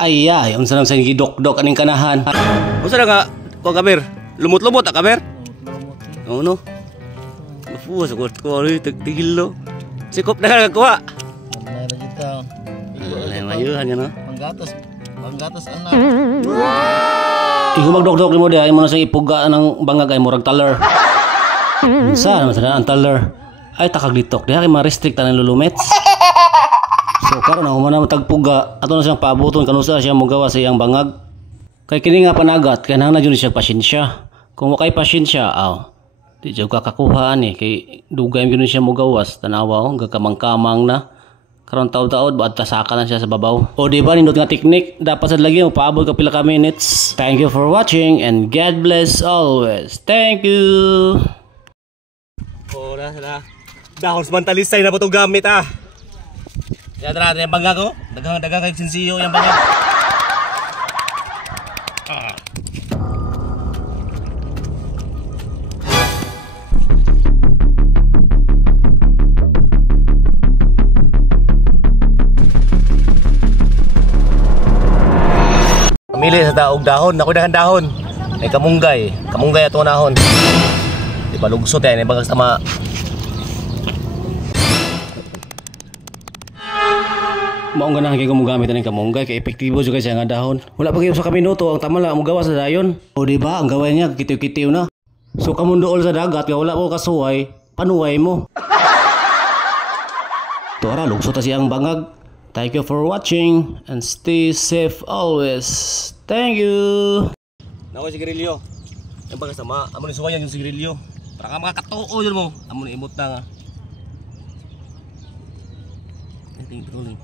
Ay, unsa nam sa gidok-dok aning kanahan. Unsa na nga ko kaber? Lumot-lumot ta kaber? Oo no. Mafuwas ko tigil lo. Sikop na ka kuha. Meron kita. Ay mayuhan yan no. Panggatas anak. Igo magdok-dok mo dia imo na sang ipuga ng bangag ay murag taler. Unsa naman sa ang taler? Ay takag litok diha kay ma-restrict ang lulumets. So karon na humana tagpuga ato na siyang paabuton kanusa siya mogawa sa iyang bangag. Kay kini nga panagat kanang na jud siya pasyensya. Kung wakay pasyensya, di jud ka kakuha ani kay dugay gyud siya mogawas tanawa gakamang-kamang na. Karon taud-taud baad tasaka na siya sa babaw. O di ba nindot nga teknik dapat sad lagi mo paabot ka pila ka minutes. Thank you for watching and God bless always. Thank you. Ora na. Dahon samantalisay na ba itong gamit Ya tara, yung bangag ko. Dagang kay sinsiyo yung bangag. Pamili sa taog dahon. Ako dahon. May kamunggay. Kamunggay ato nahon. Di ba lugsot yan. Yung bangag sama. Maong ganang kay gumagamit ng kamunggay kay epektibo jud kay siya nga dahon. Wala pa gyud sa minuto ang tamala mo gawa sa dayon. O di ba ang gaway niya kitiw-kitiw na. So kamundool sa dagat kay wala mo kasuway, panuway mo. Tora lugsot ta siyang bangag. Thank you for watching and stay safe always. Thank you. Nako sigarilyo. Yung bangag sama, amo ni suwayan yung sigarilyo. Para ka makakatuo yun mo. Amo ni imot na nga. Tingin tuloy.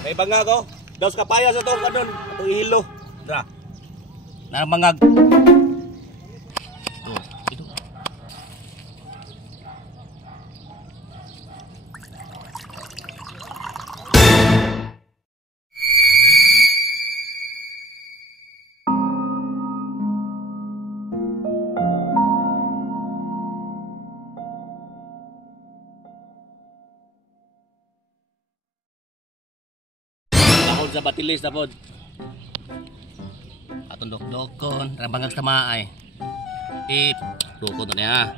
May bangag ko. Daos kapaya sa to kadon. Atong ihilo. Tara. Na bangag. Ito. Sa batilis na pod. Atong dok-dokon, ra bangag sa maay. Dukon to niya.